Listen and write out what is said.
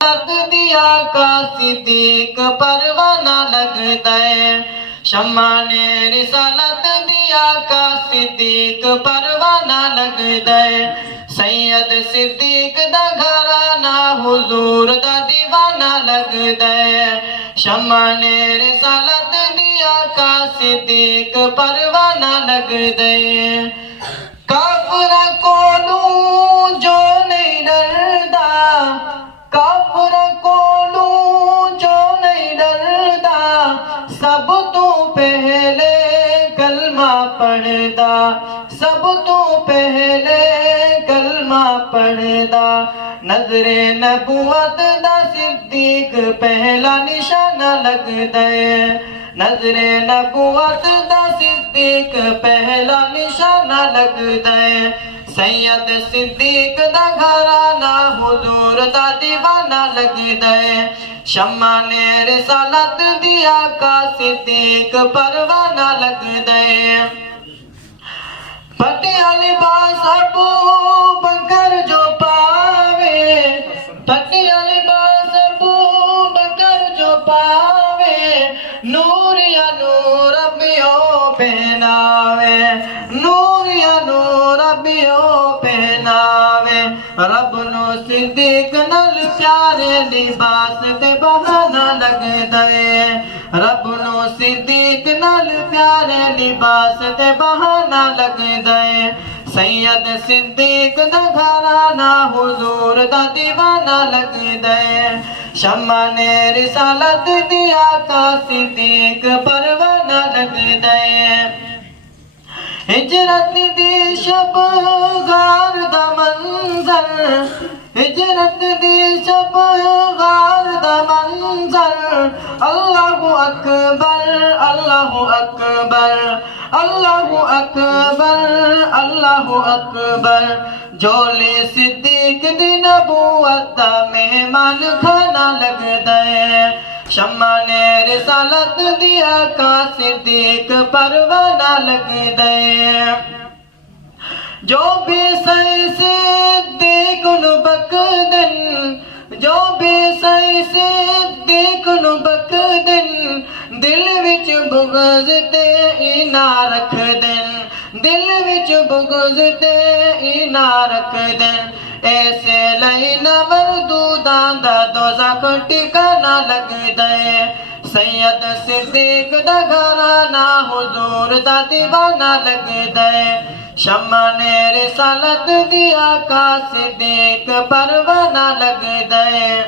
دیا کا صدیق پروانہ لگتا ہے شمع نے رسالت دیا کا صدیق پروانہ لگتا ہے سید صدیق دا گھرانہ حضور دا دیوانہ لگتا ہے شمع نے رسالت دیا کا صدیق پروانہ لگتا ہے کافر کولوں جو نہیں ڈردا کافر کولوں جو نہیں ڈردا سب تو پہلے کلمہ پڑھدا سب تو پہلے کلمہ پڑھدا نظر نبوت دا صدیق پہلا نشانہ لگدا ہے نظر نبوت دا صدیق پہلا نشانہ لگدا ہے سید صدیق دا گھرانہ حضور دا دیوانہ لگدا ہے شمع نے رسالت دیا کا صدیق پروانہ لگدا ہے پٹیا لباس ابو بکر جو پاوے پٹیا لباس ابو بکر جو پاوے نور یا نور ابیو پہناوے نور یا نور ابیو پہناوے رب نو صدیق نال پیارے لباس تے بہانا لگدا ہے رب نو صدیق نال پیارے لباس تے بہانا لگدا ہے سید صدیق دا گھرانہ حضور دا دیوانہ لگدا ہے شمع نے رسالت دیا کا صدیق پروانہ لگدا ہے ہجرت دی شب غار دا منظر ہجرت دی شب غار دا منظر اللہ اکبر اللہ اکبر اللہ اکبر اللہ اکبر جھولے صدیق دی نبوت دا مہمان کھانا لگدا ہے شمع نے رسالت دیا کا صدیق پروانہ لگدا ہے جو بھی سی صدیق نو بکدن جو بھی سی صدیق نو بکدن دل وچ بغض تے اینا رکھ دن دل وچ بغض تے اینا رکھ دن ایسے لینا مردودان دا دوزخ ٹھکانہ لگدا ہے سید صدیق دا گھرانہ حضور دا دیوانہ لگدا ہے شمع نے رسالت دیا کا صدیق پروانہ لگدا ہے